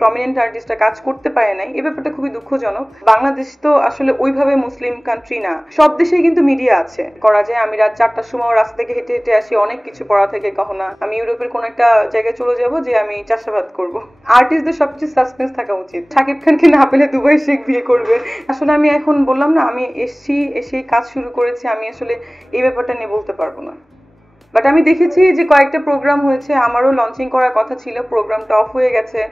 Prominent আর্টিস্টরা কাজ করতে পারে নাই, এই ব্যাপারটা খুবই দুঃখজনক। বাংলাদেশ তো আসলে ওইভাবে মুসলিম কান্ট্রি না, সব দেশেই কিন্তু মিডিয়া আছে, করা যায়। আমি রাত 4টার সময় রাস্তা থেকে হেঁটে হেঁটে আসি, অনেক কিছু পড়া থেকে গহনা। আমি ইউরোপের কোন একটা জায়গায় চলে যাব যে আমি চাষাবাদ করব। আর্টিস্টদের সবচেয়ে সাসপেন্স থাকা উচিত। শাকিব খানকে না পেলে দুবাই শেখ বিয়ে করবে। আসলে আমি এখন বললাম না, আমি এসেই কাজ শুরু করেছি, আমি আসলে এই ব্যাপারটা নিয়ে বলতে পারবো না। বাট আমি দেখেছি যে কয়েকটা প্রোগ্রাম হয়েছে, আমারও লঞ্চিং করার কথা ছিল, প্রোগ্রামটা অফ হয়ে গেছে,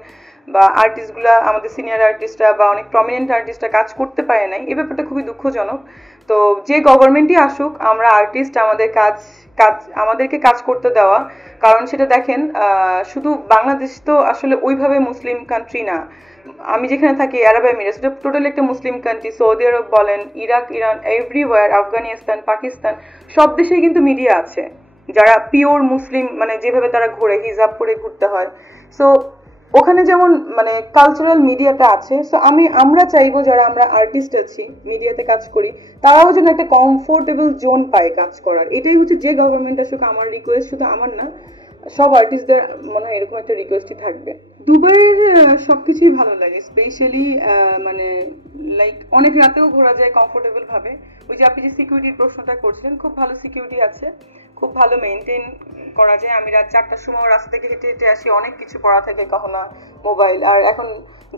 বা আর্টিস্টগুলা, আমাদের সিনিয়র আর্টিস্টরা বা অনেক প্রমিনেন্ট আর্টিস্টরা কাজ করতে পারে নাই, এই ব্যাপারটা খুবই দুঃখজনক। তো যে গভর্নমেন্টই আসুক, আমরা আর্টিস্ট, আমাদেরকে কাজ করতে দেওয়া। কারণ সেটা দেখেন, শুধু বাংলাদেশ তো আসলে ওইভাবে মুসলিম কান্ট্রি না। আমি যেখানে থাকি আরব এমিরেটস, এটা টোটালি একটা মুসলিম কান্ট্রি। সৌদি আরব বলেন, Iraq, Iran, everywhere, Afghanistan, Pakistan, সব দেশেই কিন্তু মিডিয়া আছে যারা পিওর মুসলিম, মানে যেভাবে তারা ঘুরে, হিজাব করে ঘুরতে হয়। সো ওখানে যেমন মানে কালচারাল মিডিয়াটা আছে। সো আমরা চাইবো যারা আমরা আর্টিস্ট আছি, মিডিয়াতে কাজ করি, তারাও যেন একটা কমফোর্টেবল জোন পায় কাজ করার। এটাই হচ্ছে যে গভর্নমেন্ট আসুক, আমার রিকোয়েস্ট, শুধু আমার না, সব আর্টিস্টদের মনে হয় এরকম একটা রিকোয়েস্টই থাকবে। দুবাইয়ের সবকিছুই ভালো লাগে, স্পেশালি মানে লাইক অনেক রাতেও ঘোরা যায় কমফোর্টেবল ভাবে। ওই যে আপনি যে সিকিউরিটির প্রশ্নটা করছিলেন, খুব ভালো সিকিউরিটি আছে, খুব ভালো মেনটেন করা যায়। আমি রাত 4টার সময় রাস্তা থেকে হেঁটে হেঁটে আসি, অনেক কিছু পড়া থাকে, গহনা, মোবাইল। আর এখন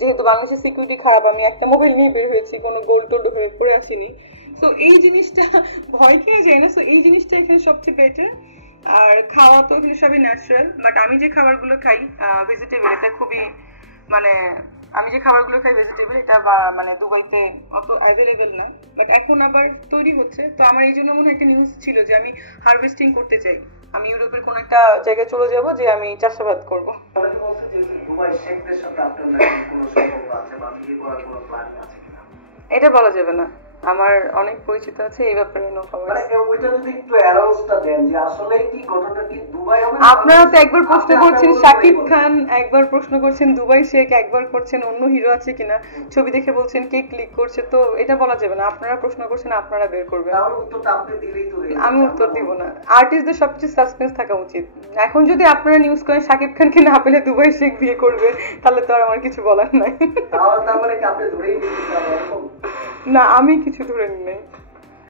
যেহেতু বাংলাদেশের সিকিউরিটি খারাপ, আমি একটা মোবাইল নিয়ে বের হয়েছি, কোনো গোল্ড টোল্ড হয়ে পড়ে আসিনি। সো এই জিনিসটা ভয় খেয়ে যায় না। সো এই জিনিসটা এখানে সবচেয়ে বেটার। আর খাওয়া তো এখানে সবই ন্যাচারাল, বাট আমি যে খাবারগুলো খাই ভেজিটেবল, এটা খুবই মানে আমি যে খাবারগুলো খাই ভেজিটেবল, এটা মানে দুবাইতে অত অ্যাভেলেবেল না, বাট এখন আবার তৈরি হচ্ছে। তো আমার এই জন্য মনে হয় একটা নিউজ ছিল যে আমি হারভেস্টিং করতে চাই, আমি ইউরোপের কোন একটা জায়গায় চলে যাব যে আমি চাষাবাদ করবো। এটা বলা যাবে না, আমার অনেক পরিচিত আছে এই ব্যাপারে, নো কমেন্ট। মানে ওইটা যদি একটু অ্যানাউন্সটা দেন যে আসলে কি ঘটনাটা কি দুবাই হবে। আপনারা তো একবার প্রশ্ন করছেন শাকিব খান, একবার প্রশ্ন করছেন দুবাই শেখ, একবার করছেন অন্য হিরো আছে কিনা, ছবি দেখে বলছেন কে ক্লিক করছে। তো এটা বলা যাবে না, আপনারা প্রশ্ন করছেন, আপনারা বের করবেন। আমি উত্তর দিব না। আর্টিস্টদের সবচেয়ে সাসপেন্স থাকা উচিত। এখন যদি আপনারা নিউজ করেন শাকিব খানকে না পেলে দুবাই শেখ বিয়ে করবে, তাহলে তো আর আমার কিছু বলার নাই। না, আমি কিছু ধরে নিই নাই।